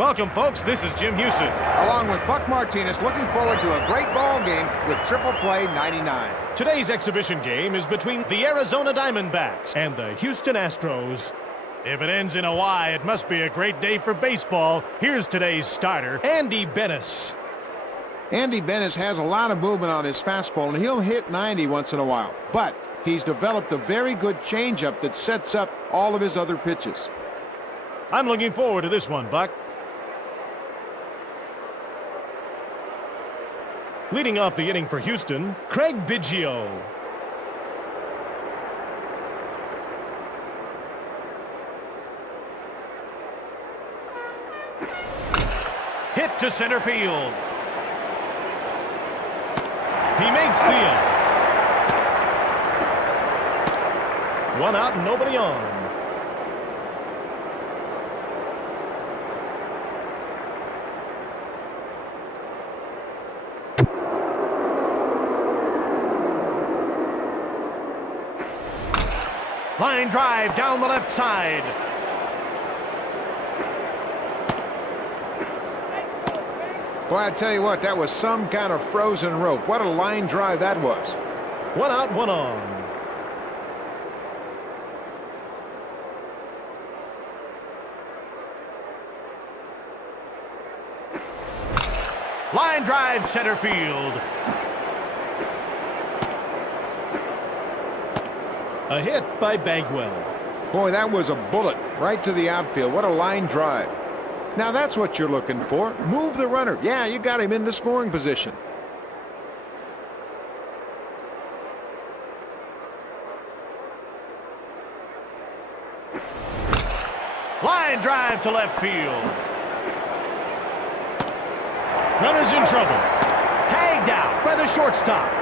Welcome, folks. This is Jim Houston. Along with Buck Martinez, looking forward to a great ball game with Triple Play 99. Today's exhibition game is between the Arizona Diamondbacks and the Houston Astros. If it ends in a Y, it must be a great day for baseball. Here's today's starter, Andy Benes. Andy Benes has a lot of movement on his fastball, and he'll hit 90 once in a while. But he's developed a very good changeup that sets up all of his other pitches. I'm looking forward to this one, Buck. Leading off the inning for Houston, Craig Biggio. Hit to center field. He makes the out. One out and nobody on. Line drive down the left side. Boy, I tell you what, that was some kind of frozen rope. What a line drive that was. One out, one on. Line drive center field. A hit by Bagwell. Boy, that was a bullet right to the outfield. What a line drive. Now that's what you're looking for. Move the runner. Yeah, you got him in the scoring position. Line drive to left field. Runner's in trouble. Tagged out by the shortstop.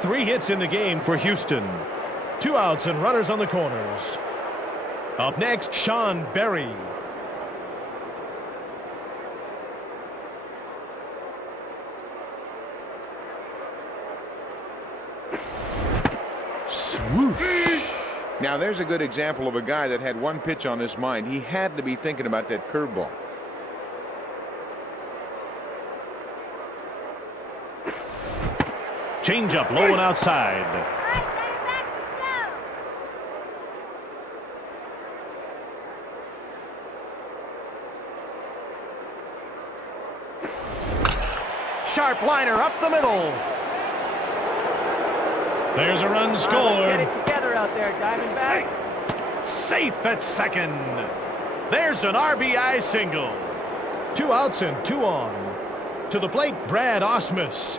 3 hits in the game for Houston. 2 outs and runners on the corners. Up next, Sean Berry. Swoosh. Now there's a good example of a guy that had one pitch on his mind. He had to be thinking about that curveball. Change up low and outside. Sharp liner up the middle. There's a run scored. Get it together out there, Diamondback. Safe at second. There's an RBI single. 2 outs and 2 on. To the plate, Brad Osmus.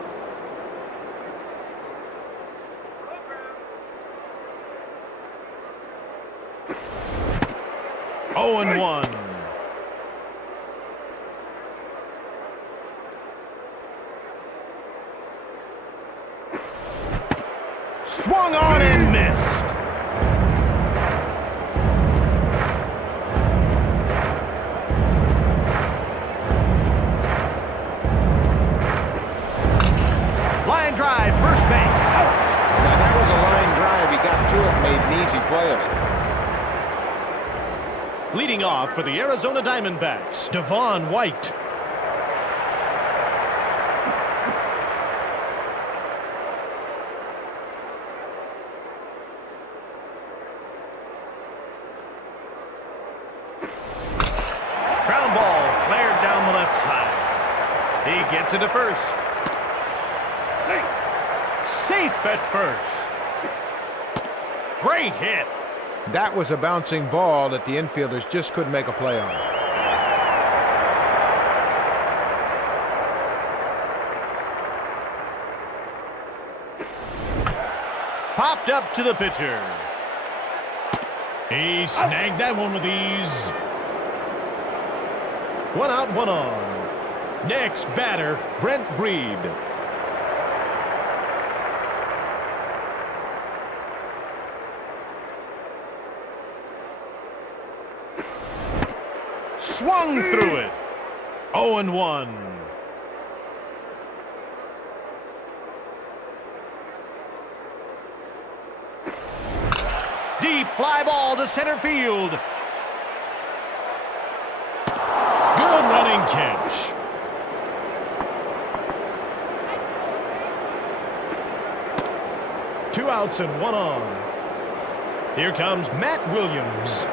Oh and 1. Swung on and missed. Line drive, first base. Now that was a line drive. He got to it, made an easy play of it. Leading off for the Arizona Diamondbacks, Devon White. Ground ball flared down the left side. He gets it to first. Safe at first. Great hit. That was a bouncing ball that the infielders just couldn't make a play on. Popped up to the pitcher. He snagged that one with ease. 1 out, 1 on. Next batter, Brent Breed. Swung through it. 0 and 1. Deep fly ball to center field. diving catch. Two outs and one on. Here comes Matt Williams.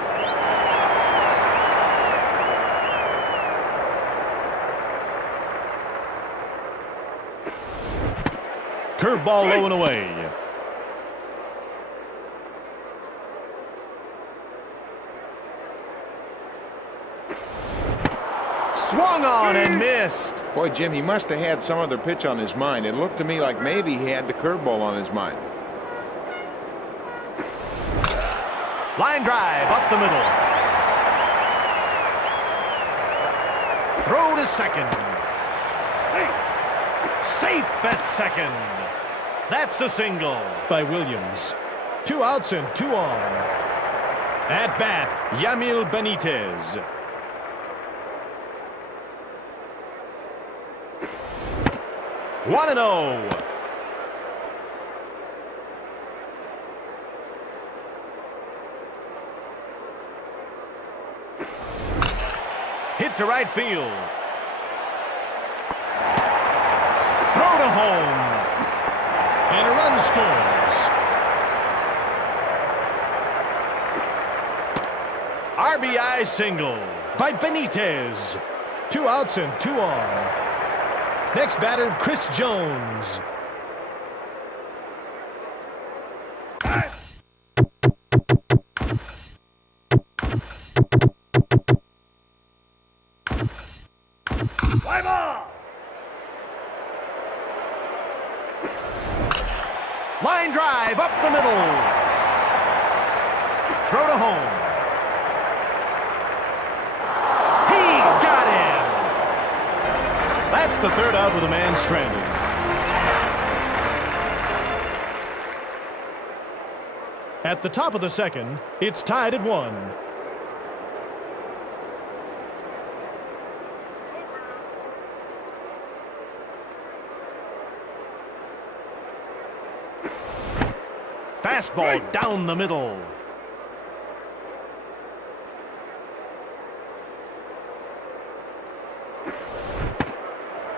Curveball low and away. Swung on and missed. Boy, Jim, he must have had some other pitch on his mind. It looked to me like maybe he had the curveball on his mind. Line drive up the middle. Throw to second. Safe at second. That's a single by Williams. Two outs and two on. At bat, Yamil Benitez. One and oh. Hit to right field. Throw to home. And a run scores. RBI single by Benitez. Two outs and two on. Next batter, Chris Jones. Fly ball. Line drive up the middle. Throw to home. He got him. That's the third out with a man stranded. At the top of the second, it's tied at 1. Fastball down the middle.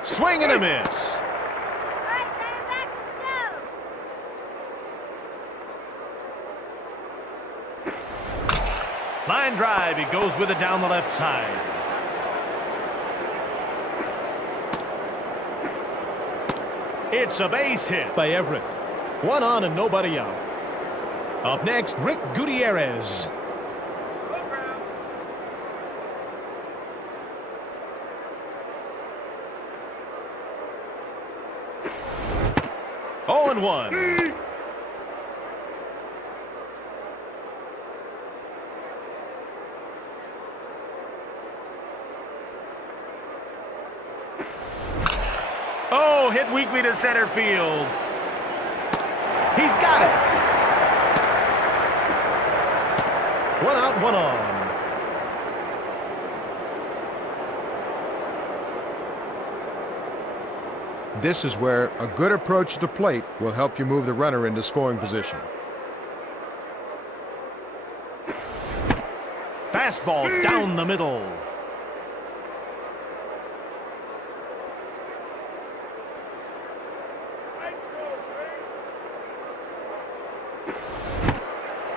Swing and a miss. Line drive. He goes with it down the left side. It's a base hit by Everett. One on and nobody out. Up next, Rick Gutierrez. Oh, and 1. Oh, hit weakly to center field. He's got it. One out, one on. This is where a good approach to the plate will help you move the runner into scoring position. Fastball down the middle.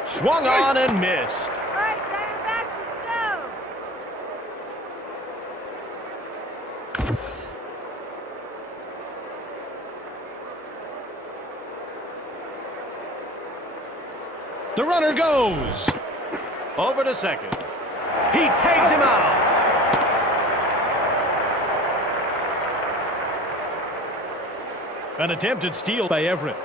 Swung on and missed. All right, Diamondbacks, let's go. The runner goes. Over to second. He takes him out. An attempted steal by Everett.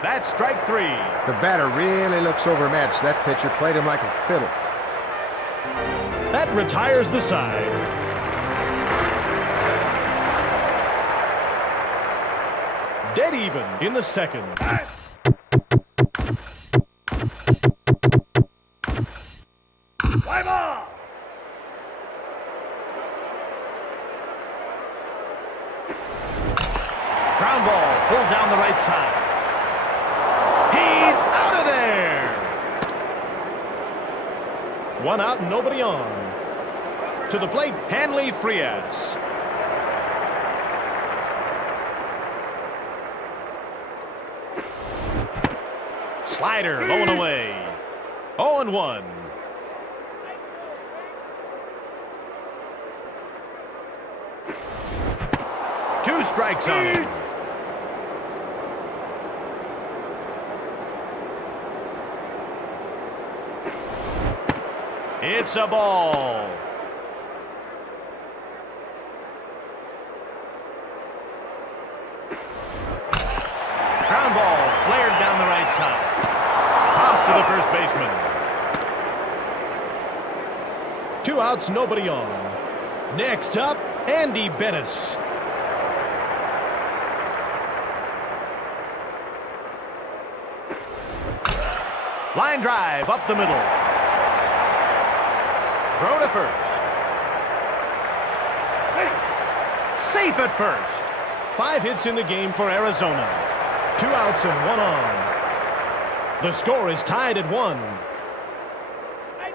That's strike 3. The batter really looks overmatched. That pitcher played him like a fiddle. That retires the side. Dead even in the second. Fly ball. Ground ball pulled down the right side. One out and nobody on. To the plate, Hanley Frias. Slider, low and away. 0-1. Two strikes on him. It's a ball. Ground ball flared down the right side. Toss to the first baseman. 2 outs, nobody on. Next up, Andy Bennis. Line drive up the middle. Throw to first. Safe at first. 5 hits in the game for Arizona. 2 outs and 1 on. The score is tied at 1.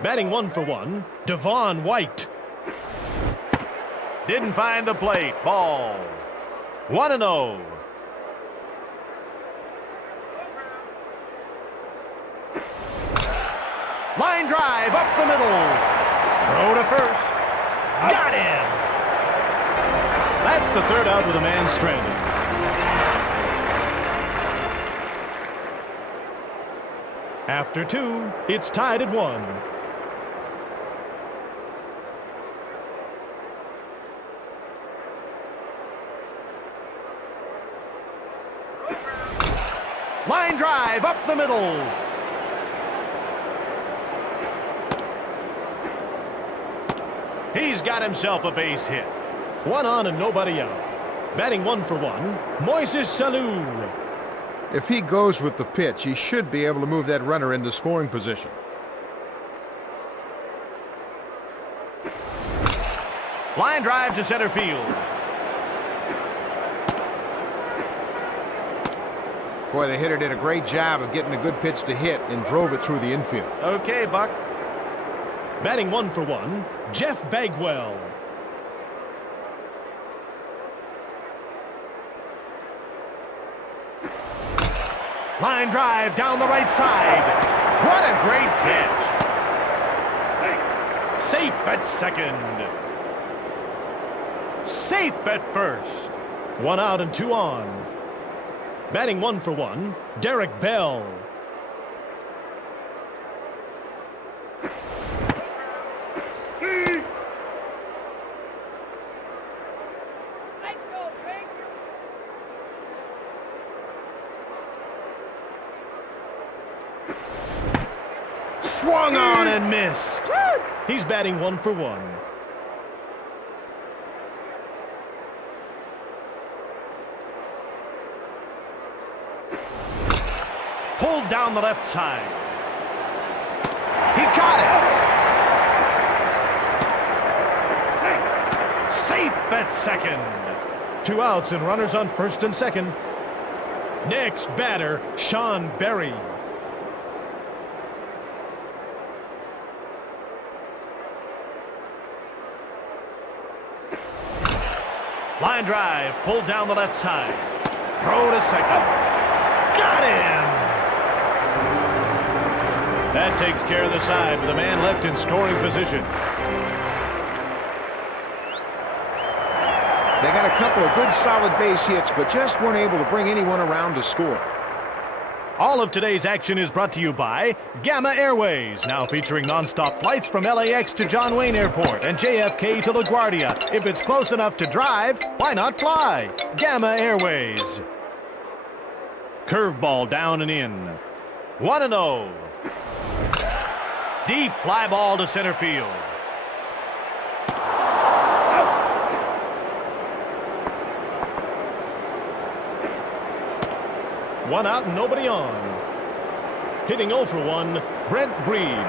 Batting 1 for 1, Devon White. Didn't find the plate. Ball. 1-0. Line drive up the middle. Throw to first. Got him. That's the 3rd out with a man stranded. After 2, it's tied at 1. Line drive up the middle. He's got himself a base hit. 1 on and nobody out. Batting 1 for 1, Moises Salou. If he goes with the pitch, he should be able to move that runner into scoring position. Line drive to center field. Boy, the hitter did a great job of getting a good pitch to hit and drove it through the infield. Okay, Buck. Batting 1 for 1, Jeff Bagwell. Line drive down the right side. What a great catch. Safe at second. Safe at first. 1 out and 2 on. Batting 1 for 1, Derek Bell. Swung on and missed. He's batting 1 for 1. Pulled down the left side. He got it. Safe at second. 2 outs and runners on first and second. Next batter, Sean Berry. Line drive, pulled down the left side. Throw to second. Got him! That takes care of the side with a man left in scoring position. They got a couple of good solid base hits, but just weren't able to bring anyone around to score. All of today's action is brought to you by Gamma Airways, now featuring nonstop flights from LAX to John Wayne Airport and JFK to LaGuardia. If it's close enough to drive, why not fly? Gamma Airways. Curveball down and in. 1-0. Deep fly ball to center field. One out and nobody on. Hitting 0 for 1, Brent Breed.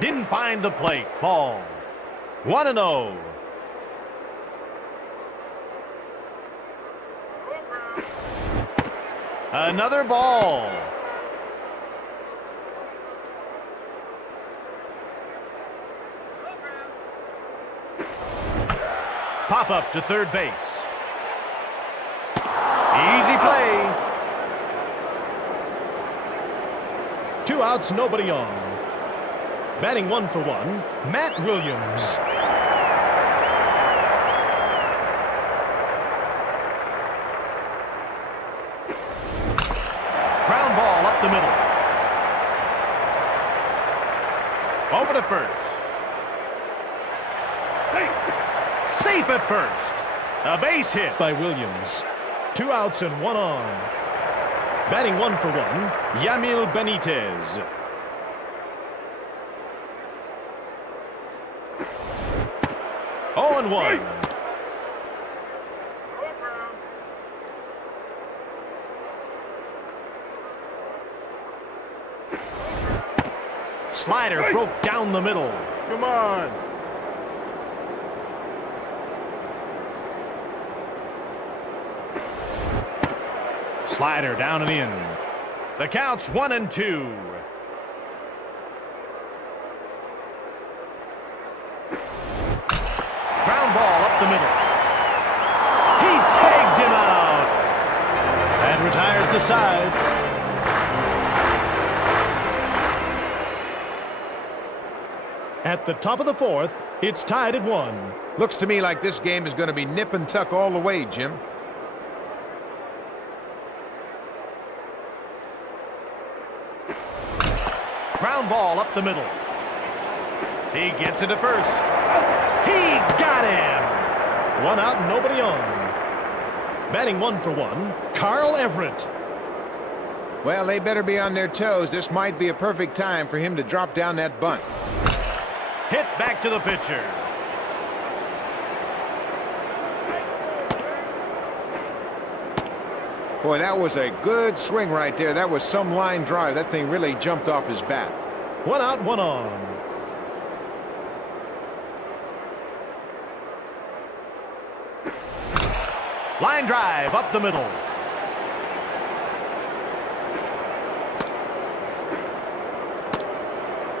Didn't find the plate. Ball. 1-0. Another ball. Pop up to third base. Easy play. 2 outs, nobody on. Batting 1 for 1, Matt Williams. Ground ball up the middle. Over to first. Safe at first. A base hit by Williams. 2 outs and 1 on. Batting 1 for 1, Yamil Benitez. Oh, and 1. Slider broke down the middle. Come on. Slider down and in. The count's 1-2. Ground ball up the middle. He tags him out and retires the side. At the top of the 4th, it's tied at 1. Looks to me like this game is going to be nip and tuck all the way, Jim. Ground ball up the middle. He gets it to first. He got him. 1 out, nobody on. Batting 1 for 1, Carl Everett. Well, they better be on their toes. This might be a perfect time for him to drop down that bunt. Hit back to the pitcher. Boy, that was a good swing right there. That was some line drive. That thing really jumped off his bat. 1 out, 1 on. Line drive up the middle.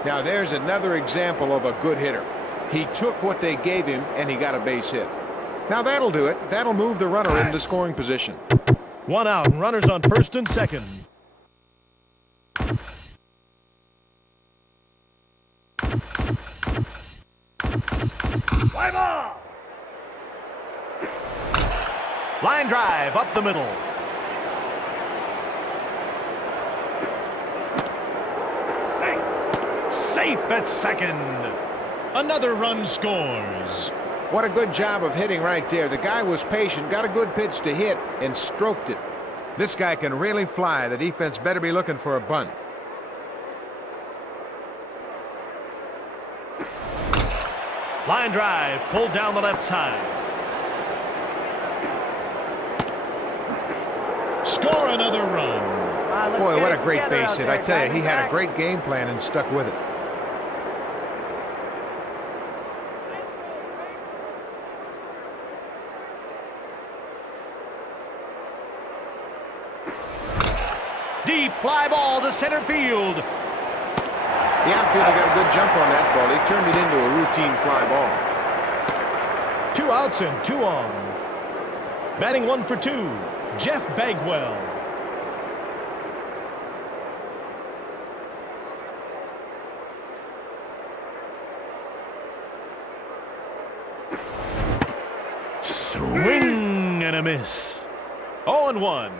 Now there's another example of a good hitter. He took what they gave him and he got a base hit. Now that'll do it. That'll move the runner into scoring position. 1 out, and runners on first and second. Fly ball. Line drive up the middle. Safe at second. Another run scores. What a good job of hitting right there. The guy was patient, got a good pitch to hit, and stroked it. This guy can really fly. The defense better be looking for a bunt. Line drive pulled down the left side. Score another run. Boy, what a great base hit. I tell you, he had a great game plan and stuck with it. Deep fly ball to center field. The outfielder got a good jump on that ball. He turned it into a routine fly ball. 2 outs and 2 on. Batting 1 for 2, Jeff Bagwell. Swing and a miss. 0-1.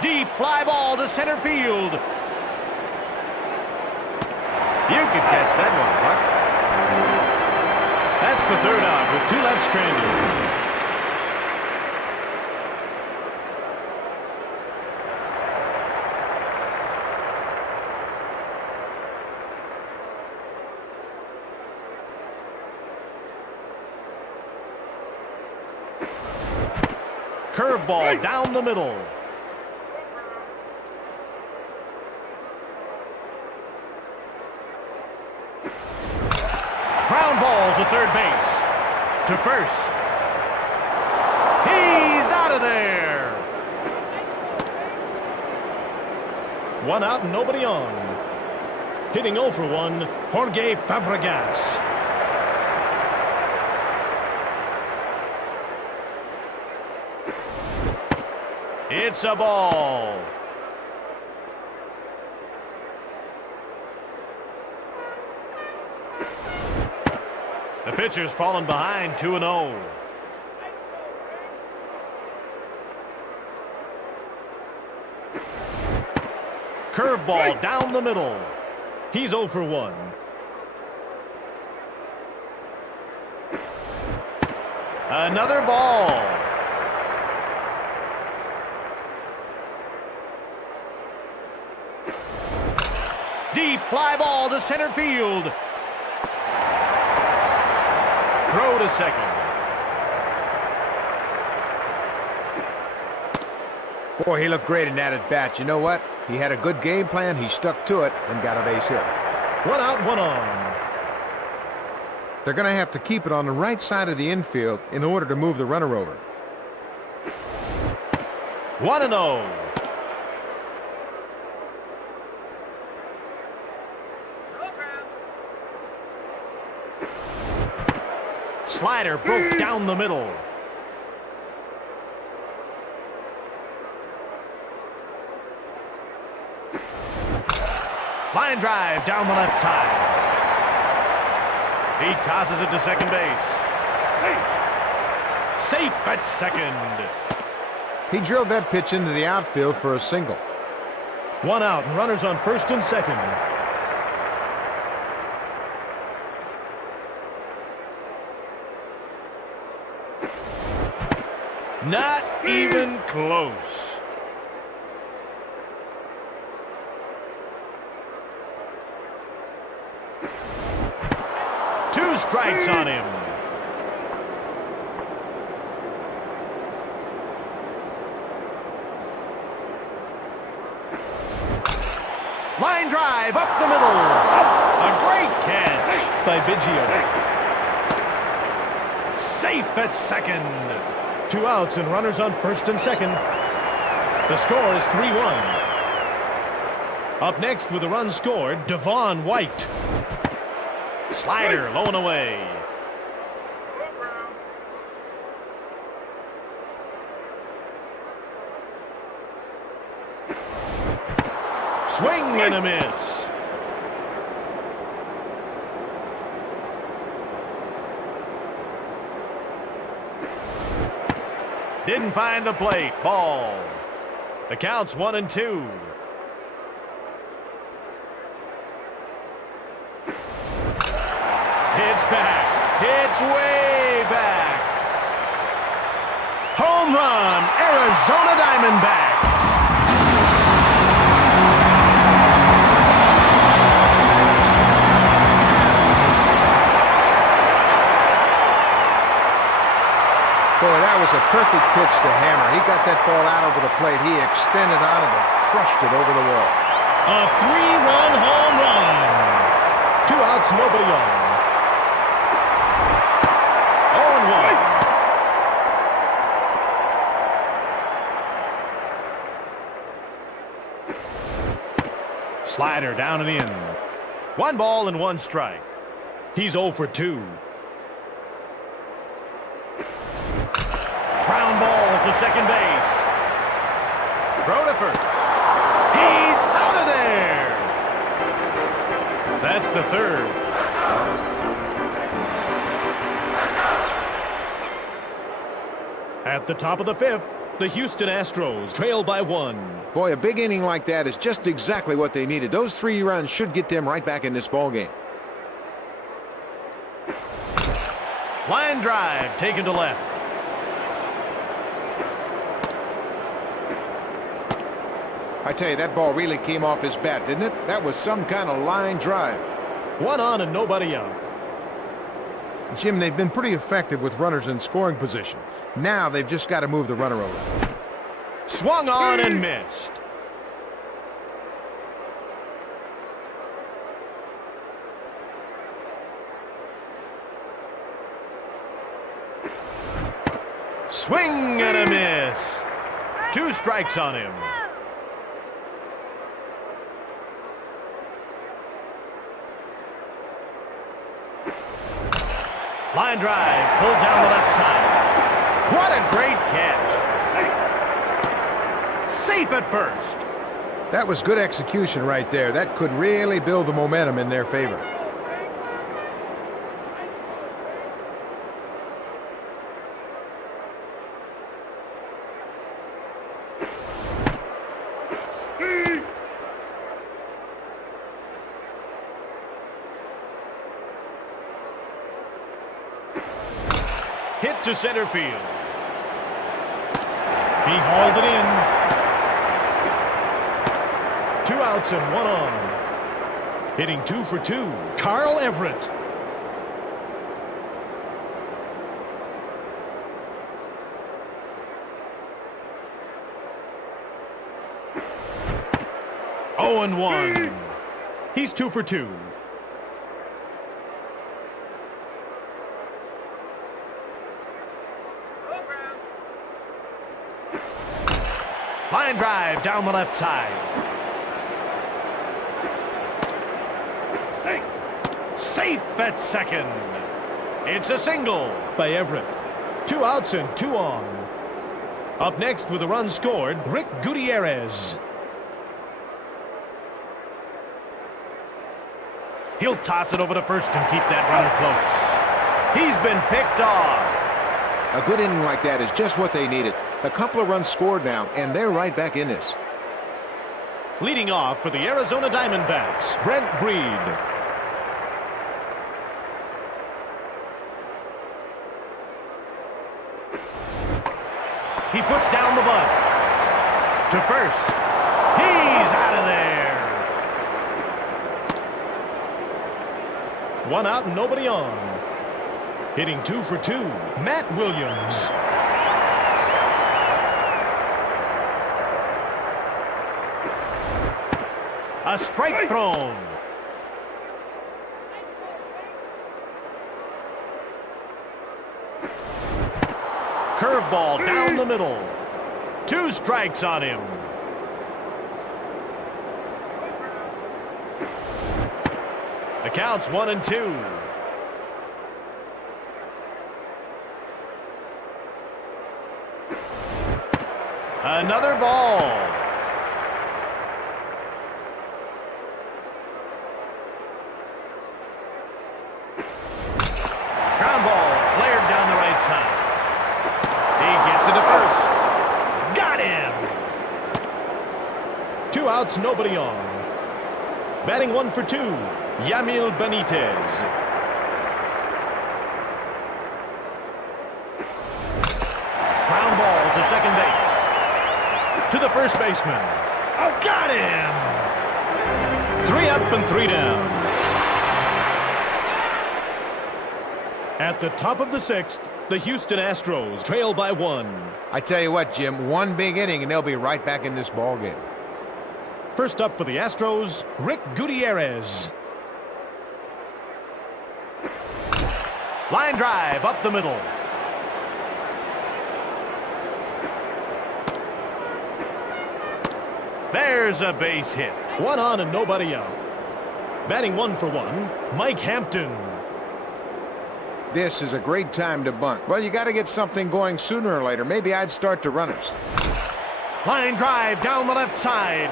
Deep fly ball to center field. You could catch that one, Buck. That's the 3rd out with 2 left stranded. Curveball down the middle. Ground ball to third base. To first. He's out of there. One out and nobody on. Hitting 0 for 1, Jorge Fabregas. It's a ball. The pitcher's fallen behind 2-0. Curveball down the middle. He's 0 for 1. Another ball. Deep fly ball to center field. Throw to second. Boy, he looked great in that at bat. You know what? He had a good game plan. He stuck to it and got a base hit. 1 out, 1 on. They're going to have to keep it on the right side of the infield in order to move the runner over. 1-0. Slider broke down the middle. Line drive down the left side. He tosses it to second base. Safe at second. He drilled that pitch into the outfield for a single. 1 out and runners on first and second. Not even close. Two strikes on him. Line drive up the middle. A great catch by Biggio. Safe at second. 2 outs and runners on first and second. The score is 3-1. Up next with a run scored, Devon White. Slider low and away. Swing and a miss. Didn't find the plate. Ball. The count's 1-2. It's back. It's way back. Home run, Arizona Diamondbacks. Boy, that was a perfect pitch to Hammer. He got that ball out over the plate. He extended on it and crushed it over the wall. A 3-run home run. 2 outs, nobody on. 0-1. Slider down to the end. 1 ball and 1 strike. He's 0 for 2. Ground ball to second base. Throw to first. He's out of there. That's the third. At the top of the 5th, the Houston Astros trail by 1. Boy, a big inning like that is just exactly what they needed. Those 3 runs should get them right back in this ballgame. Line drive taken to left. I tell you, that ball really came off his bat, didn't it? That was some kind of line drive. 1 on and nobody out. Jim, they've been pretty effective with runners in scoring position. Now they've just got to move the runner over. Swung on and missed. Swing and a miss. 2 strikes on him. Line drive, pulled down the left side. What a great catch. Safe at first. That was good execution right there. That could really build the momentum in their favor. Hit to center field. He hauled it in. 2 outs and 1 on. Hitting 2 for 2. Carl Everett. Oh and 1. He's 2 for 2. Line drive down the left side. Safe at second. It's a single by Everett. 2 outs and 2 on. Up next with a run scored, Rick Gutierrez. He'll toss it over to first and keep that runner close. He's been picked off. A good inning like that is just what they needed. A couple of runs scored now, and they're right back in this. Leading off for the Arizona Diamondbacks, Brent Breed. He puts down the bunt. To first. He's out of there. 1 out and nobody on. Hitting 2 for 2, Matt Williams. A strike thrown. Curveball down the middle. 2 strikes on him. The count's 1 and 2. Another ball. Ground ball flared down the right side. He gets it to first. Got him. 2 outs, nobody on. Batting 1 for 2, Yamil Benitez. Ground ball to second base. To the first baseman. Oh, got him! 3 up and 3 down. At the top of the 6th, the Houston Astros trail by 1. I tell you what, Jim, 1 big inning, and they'll be right back in this ball game. First up for the Astros, Rick Gutierrez. Line drive up the middle. There's a base hit. 1 on and nobody out. Batting 1 for 1, Mike Hampton. This is a great time to bunt. Well, you got to get something going sooner or later. Maybe I'd start the runners. Line drive down the left side.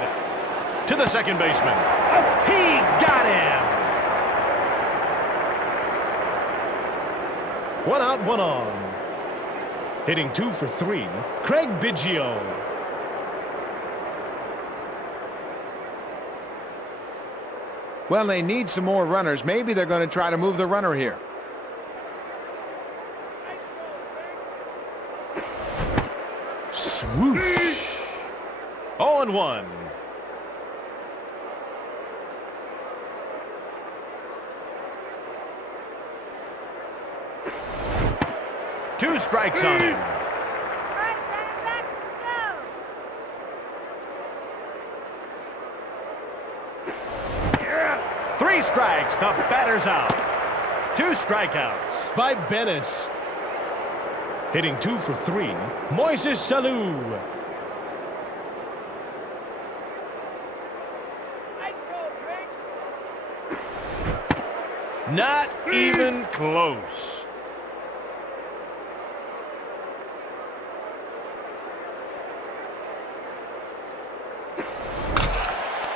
To the second baseman. He got him. 1 out, 1 on. Hitting 2 for 3, Craig Biggio. Well, they need some more runners. Maybe they're going to try to move the runner here. Swoosh. 0-1. Two strikes on him. Three strikes. The batter's out. 2 strikeouts by Bennis. Hitting 2 for 3, Moises Salou. Not even close.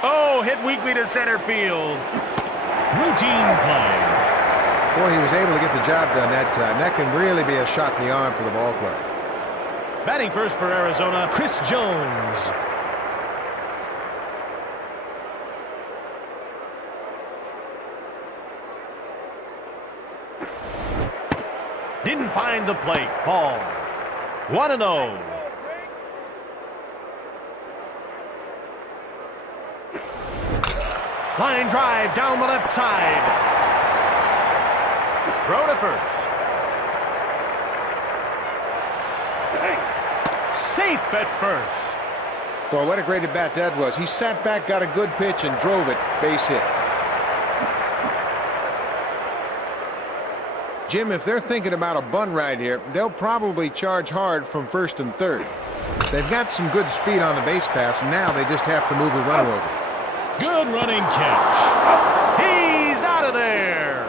Oh, hit weakly to center field. Routine play. Boy, he was able to get the job done that time. That can really be a shot in the arm for the ball club. Batting first for Arizona, Chris Jones. Didn't find the plate. Ball. 1-0. Line drive down the left side. Throw to first. Safe at first. Boy, what a great at-bat that was. He sat back, got a good pitch, and drove it. Base hit. Jim, if they're thinking about a bunt right here, they'll probably charge hard from first and third. They've got some good speed on the base pass, and now they just have to move the runner over. Good running catch. He's out of there.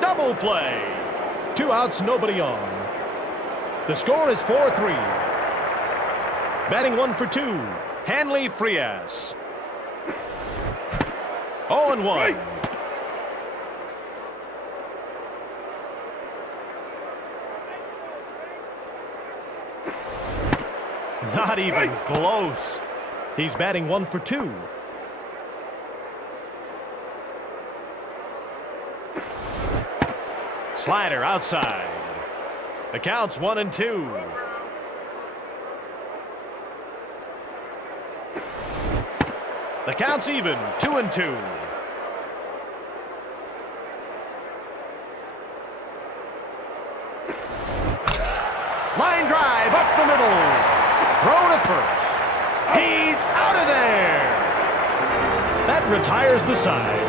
Double play. 2 outs, nobody on. The score is 4-3. Batting 1 for 2, Hanley Frias. 0-1. Not even close. He's batting 1 for 2. Slider outside. The count's 1-2. The count's even, 2-2. Line drive up the middle. Throw to first. He's out of there. That retires the side.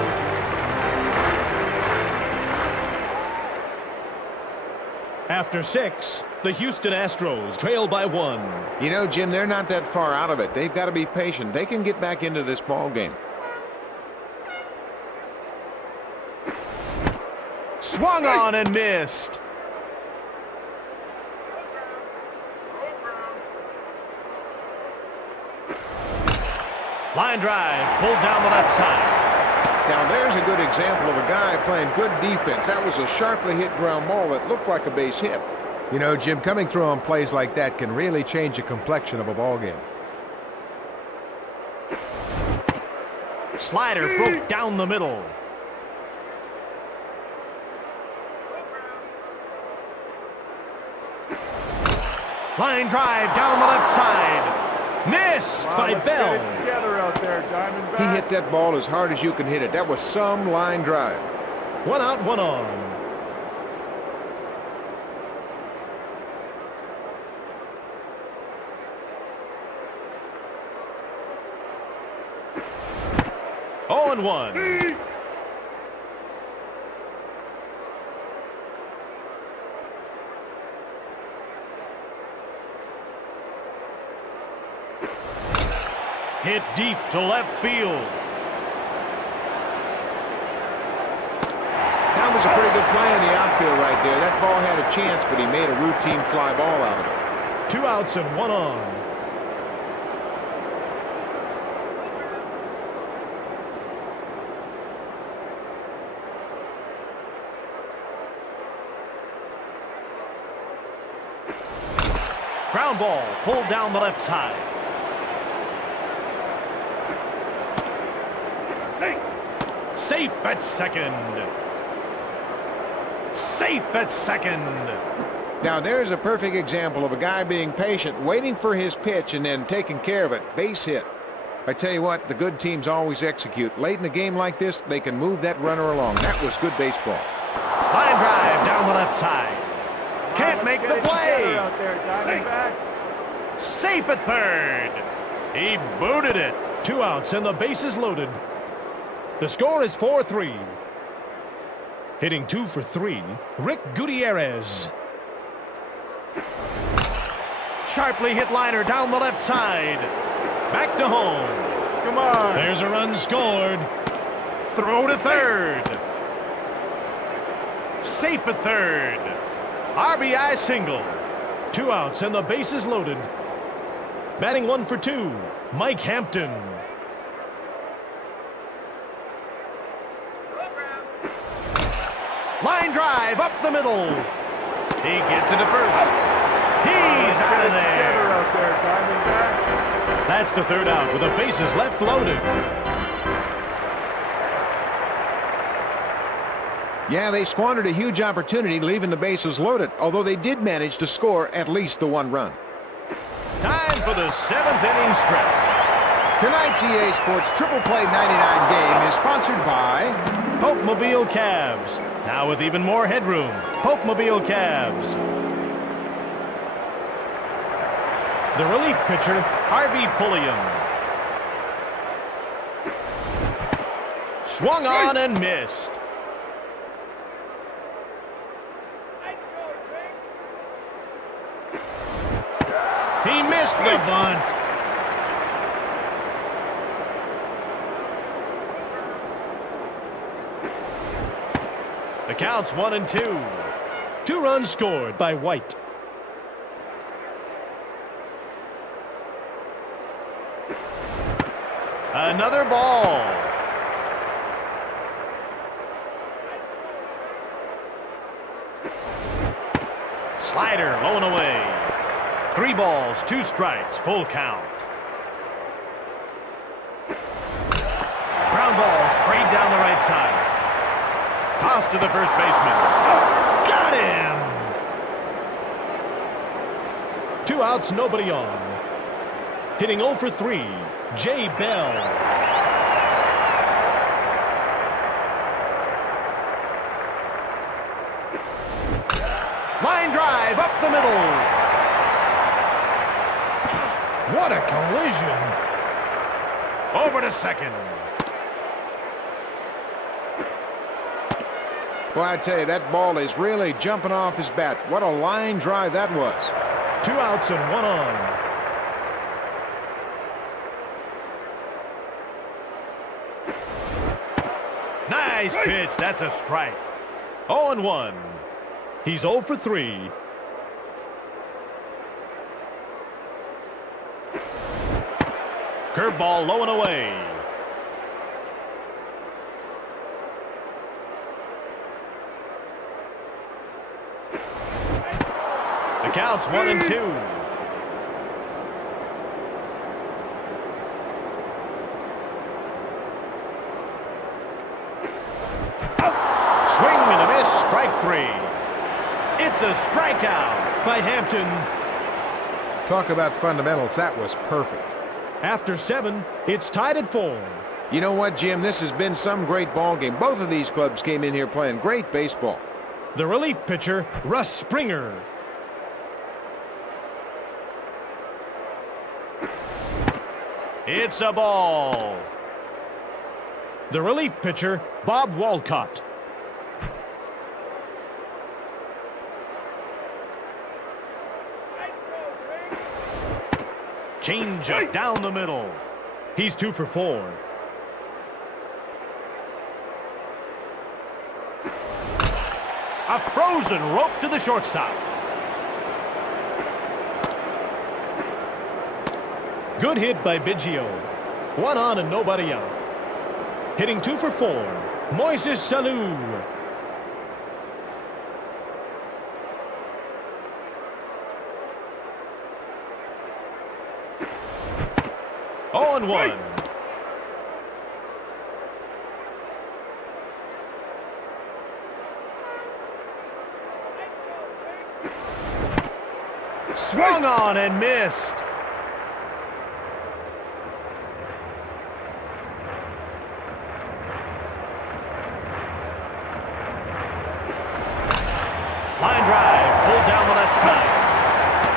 After 6, the Houston Astros trail by 1. You know, Jim, they're not that far out of it. They've got to be patient. They can get back into this ball game. Swung on and missed. Line drive, pulled down the left side. Now, there's a good example of a guy playing good defense. That was a sharply hit ground ball that looked like a base hit. You know, Jim, coming through on plays like that can really change the complexion of a ball game. Slider broke down the middle. Line drive down the left side. Missed by Bell. Get it together out there, Diamondbacks. He hit that ball as hard as you can hit it. That was some line drive. 1 out, 1 on. Oh, and 1. Hit deep to left field. That was a pretty good play in the outfield right there. That ball had a chance, but he made a routine fly ball out of it. 2 outs and 1 on. Ground ball pulled down the left side. Safe at second. Safe at second. Now, there's a perfect example of a guy being patient, waiting for his pitch, and then taking care of it. Base hit. I tell you what, the good teams always execute. Late in a game like this, they can move that runner along. That was good baseball. Line drive down the left side. Can't make the play. Out there, Diamondback. Safe at third. He booted it. 2 outs and the bases loaded. The score is 4-3. Hitting 2 for 3, Rick Gutierrez. Sharply hit liner down the left side. Back to home. Come on. There's a run scored. Throw to third. Safe at third. RBI single. 2 outs and the bases loaded. Batting 1 for 2, Mike Hampton. Line drive up the middle. He gets into first. He's out of there. Out there, Diamondbacks. That's the 3rd out with the bases left loaded. Yeah, they squandered a huge opportunity leaving the bases loaded, although they did manage to score at least the 1 run. Time for the 7th inning stretch. Tonight's EA Sports Triple Play 99 game is sponsored by Pope Mobile Cabs. Now with even more headroom, Pope Mobile Cabs. The relief pitcher, Harvey Pulliam. Swung on and missed. He missed the bunt. The count's 1-2. 2 runs scored by White. Another ball. Slider low and away. 3 balls, 2 strikes, full count. Ground ball sprayed down the right side. Toss to the first baseman. Got him! 2 outs, nobody on. Hitting 0 for 3, Jay Bell. Line drive up the middle. What a collision. Over to second. Well, I tell you, that ball is really jumping off his bat. What a line drive that was. 2 outs and 1 on. Nice pitch. That's a strike. 0-1. He's 0 for 3. Curveball low and away. The count's 1-2. Swing and a miss, strike 3. It's a strikeout by Hampton. Talk about fundamentals. That was perfect. After 7, it's tied at 4. You know what, Jim? This has been some great ball game. Both of these clubs came in here playing great baseball. The relief pitcher, Russ Springer. It's a ball. The relief pitcher, Bob Walcott. Changeup down the middle. He's 2 for 4. A frozen rope to the shortstop. Good hit by Biggio. 1 on and nobody out. Hitting 2 for 4, Moises Salou. Oh, and 1. Swung on and missed. Line drive, pulled down the left side.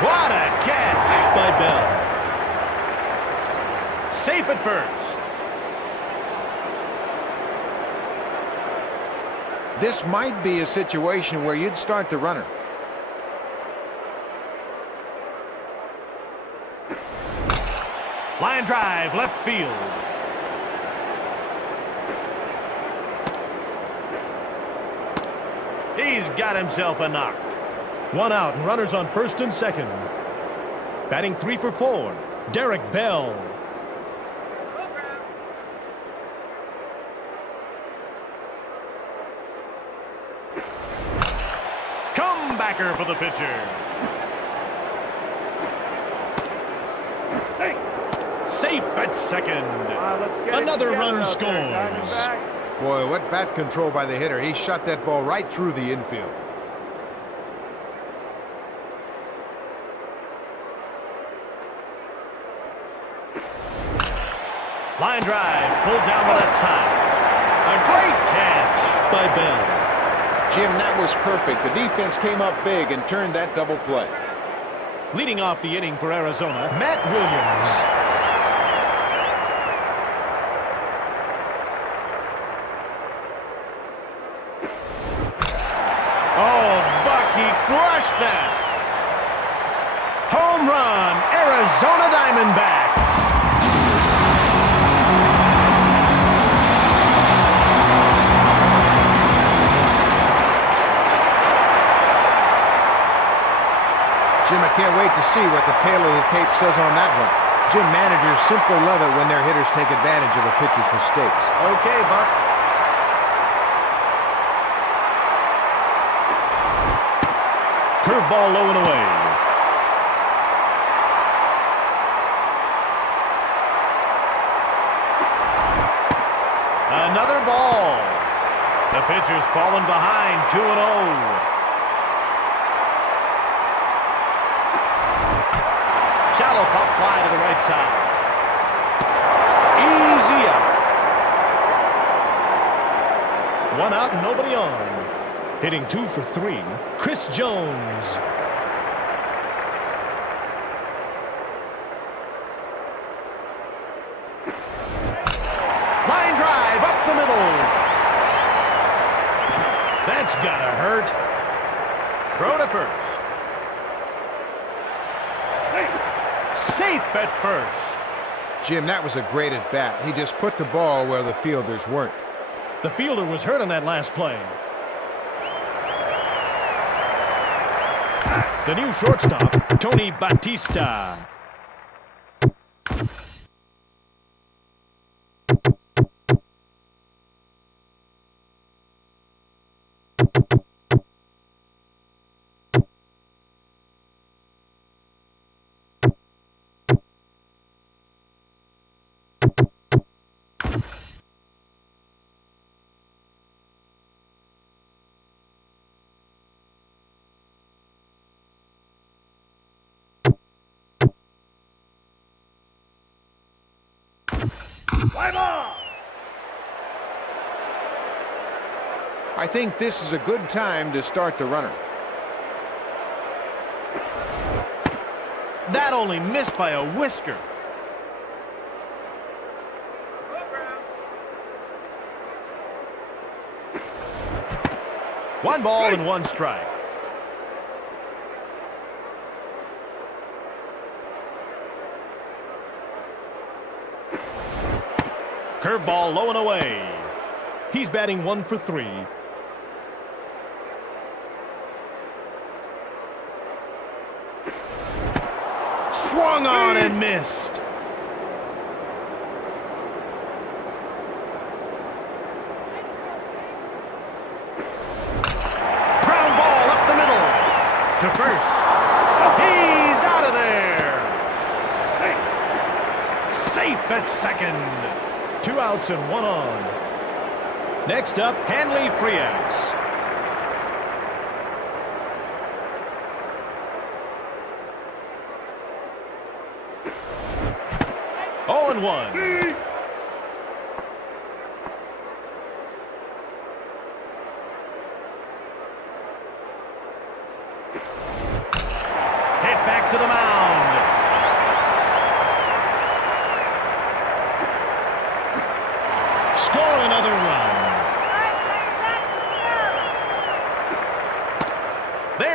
What a catch by Bell. Safe at first. This might be a situation where you'd start the runner. Line drive, left field. He's got himself a knock. One out and runners on first and second. Batting 3 for 4, Derek Bell. Comebacker for the pitcher. Hey. Safe at second. Another run scores. Boy, what bat control by the hitter. He shot that ball right through the infield. Line drive, pulled down the left side. A great catch by Bell. Jim, that was perfect. The defense came up big and turned that double play. Leading off the inning for Arizona, Matt Williams. Oh, Buck, he crushed that. Home run, Arizona Diamondbacks. Jim, I can't wait to see what the tail of the tape says on that one. Jim, managers simply love it when their hitters take advantage of a pitcher's mistakes. Okay, Buck. Curveball low and away. Another ball. The pitcher's fallen behind 2-0. Shallow pop fly to the right side. Easy out. One out and nobody on. Hitting 2 for 3, Chris Jones. Line drive up the middle. That's gotta hurt. Throw to first. Safe at first. Jim, that was a great at bat. He just put the ball where the fielders weren't. The fielder was hurt on that last play. The new shortstop, Tony Batista. I think this is a good time to start the runner. That only missed by a whisker. One ball and one strike. Curveball low and away. He's batting 1 for 3. Swung on and missed. Ground ball up the middle. To first. He's out of there. Safe at second. 2 outs and 1 on. Next up, Hanley Frias. Oh, and 1. Hit back to the mound. Score another run.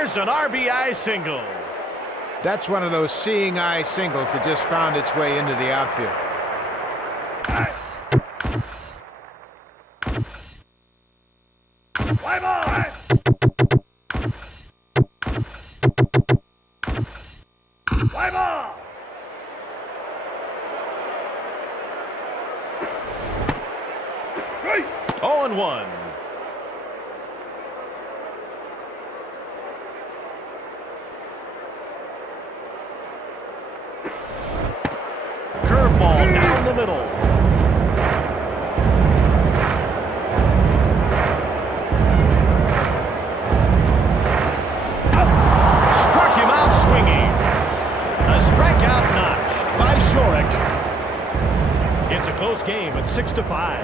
There's an RBI single. That's one of those seeing eye singles that just found its way into the outfield. Fly ball. Fly ball. 0-1. Curveball down the middle. Struck him out swinging. A strikeout notched by Shorrock. It's a close game at 6-5.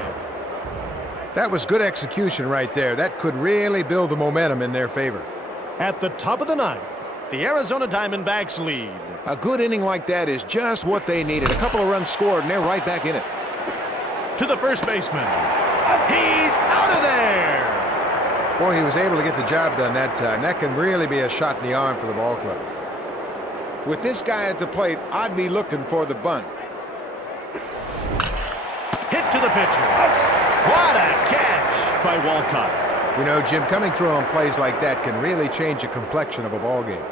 That was good execution right there. That could really build the momentum in their favor. At the top of the ninth, the Arizona Diamondbacks lead. A good inning like that is just what they needed. A couple of runs scored, and they're right back in it. To the first baseman. He's out of there! Boy, he was able to get the job done that time. That can really be a shot in the arm for the ball club. With this guy at the plate, I'd be looking for the bunt. Hit to the pitcher. What a catch by Walcott. You know, Jim, coming through on plays like that can really change the complexion of a ball game.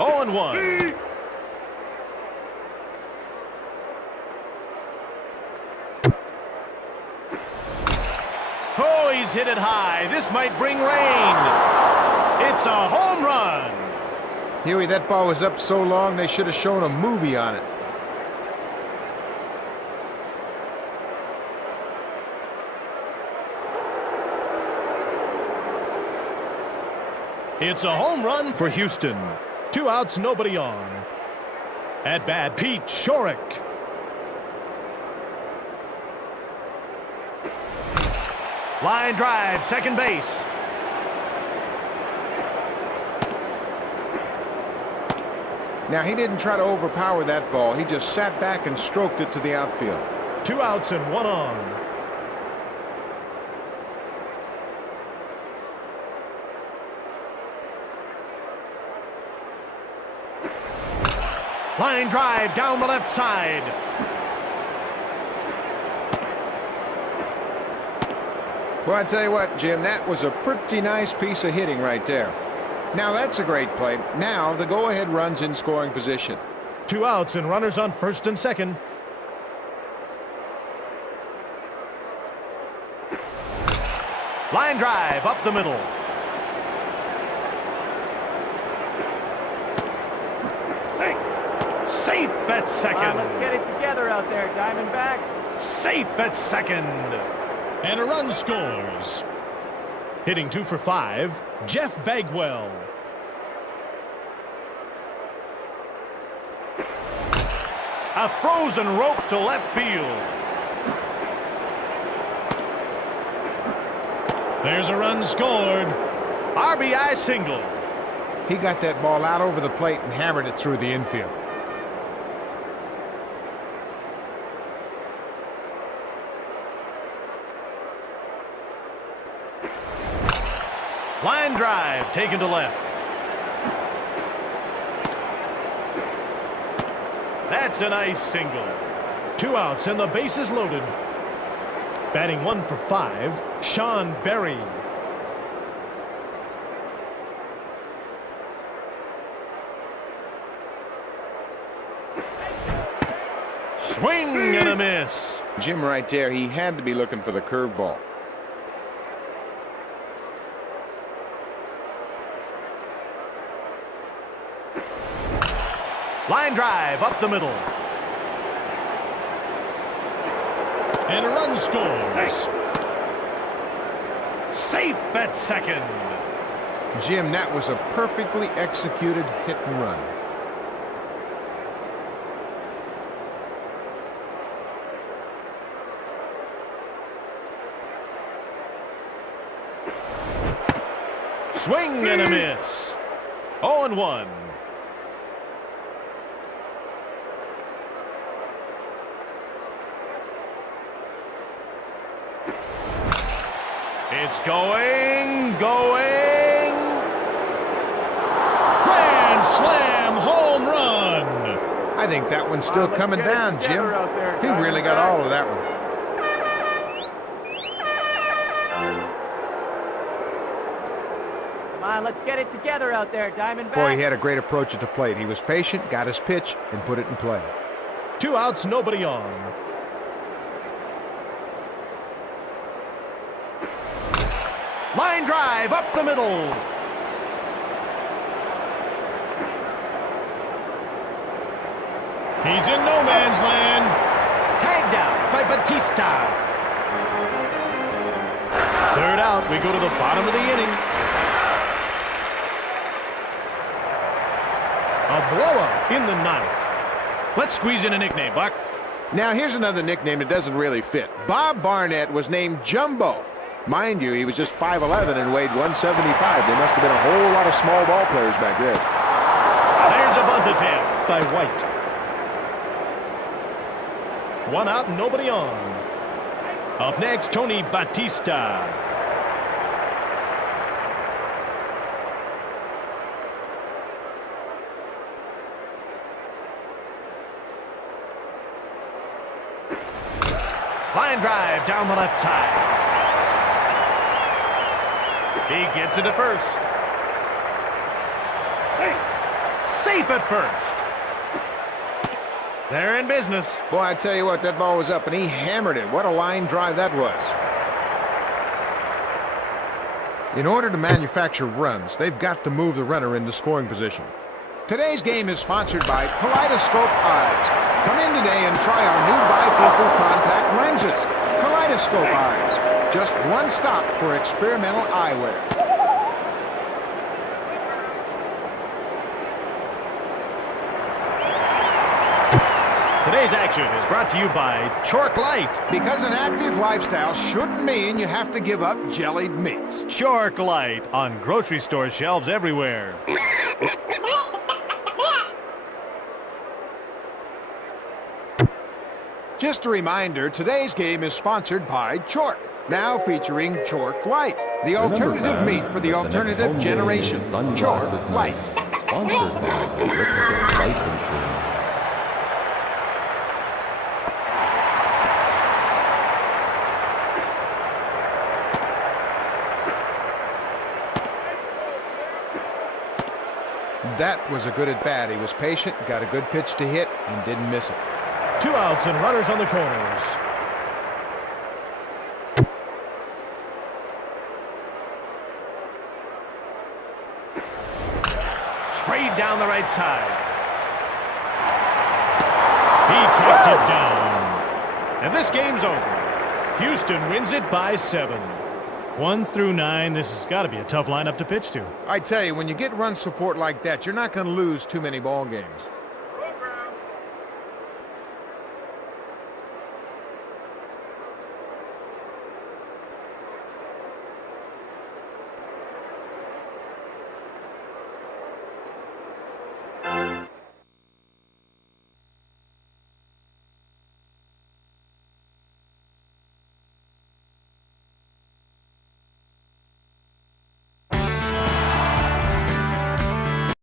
Oh, and 1. Oh, he's hit it high. This might bring rain. It's a home run. Huey, that ball was up so long they should have shown a movie on it. It's a home run for Houston. 2 outs, nobody on. At bat, Pete Shorrock. Line drive, second base. Now, he didn't try to overpower that ball. He just sat back and stroked it to the outfield. 2 outs and 1 on. Line drive down the left side. Well, I tell you what, Jim, that was a pretty nice piece of hitting right there. Now, that's a great play. Now, the go-ahead run's in scoring position. 2 outs and runners on first and second. Line drive up the middle. Safe at second. Let's get it together out there, Diamondback. Safe at second. And a run scores. Hitting 2 for 5, Jeff Bagwell. A frozen rope to left field. There's a run scored. RBI single. He got that ball out over the plate and hammered it through the infield. Line drive taken to left. That's a nice single. 2 outs and the bases loaded. Batting 1 for 5, Sean Berry. Swing and a miss. Jim right there, he had to be looking for the curveball. Line drive up the middle. And a run scores. Safe at second. Jim, that was a perfectly executed hit and run. Swing and a miss. 0-1. It's going. Grand slam home run. I think that one's still Let's coming get it down, Jim. together out there, He really got Diamondbacks. all of that one. Come on, let's get it together out there, Diamondbacks. Boy, he had a great approach at the plate. He was patient, got his pitch, and put it in play. 2 outs, nobody on. Line drive up the middle. He's in no man's land. Tagged out by Batista. 3rd out, we go to the bottom of the inning. A blowout in the 9th. Let's squeeze in a nickname, Buck. Now, here's another nickname that doesn't really fit. Bob Barnett was named Jumbo. Mind you, he was just 5'11" and weighed 175. There must have been a whole lot of small ball players back there. There's a bunt attempt by White. 1 out, nobody on. Up next, Tony Batista. Line drive down the left side. He gets it to first. Safe at first. They're in business. Boy, I tell you what, that ball was up, and he hammered it. What a line drive that was. In order to manufacture runs, they've got to move the runner into scoring position. Today's game is sponsored by Kaleidoscope Eyes. Come in today and try our new bifocal contact lenses. Kaleidoscope Eyes. Just one stop for experimental eyewear. Today's action is brought to you by Chalk Light. Because an active lifestyle shouldn't mean you have to give up jellied meats. Chalk Light on grocery store shelves everywhere. Just a reminder, today's game is sponsored by Chalk. Now featuring Chalk Light, the alternative meat for the alternative generation. Chalk Light. Sponsored by the Replicant Life Insurance. That was a good at-bat. He was patient, got a good pitch to hit, and didn't miss it. 2 outs and runners on the corners. Sprayed down the right side. He tracked it down. And this game's over. Houston wins it by 7. 1 through 9, this has got to be a tough lineup to pitch to. I tell you, when you get run support like that, you're not going to lose too many ball games.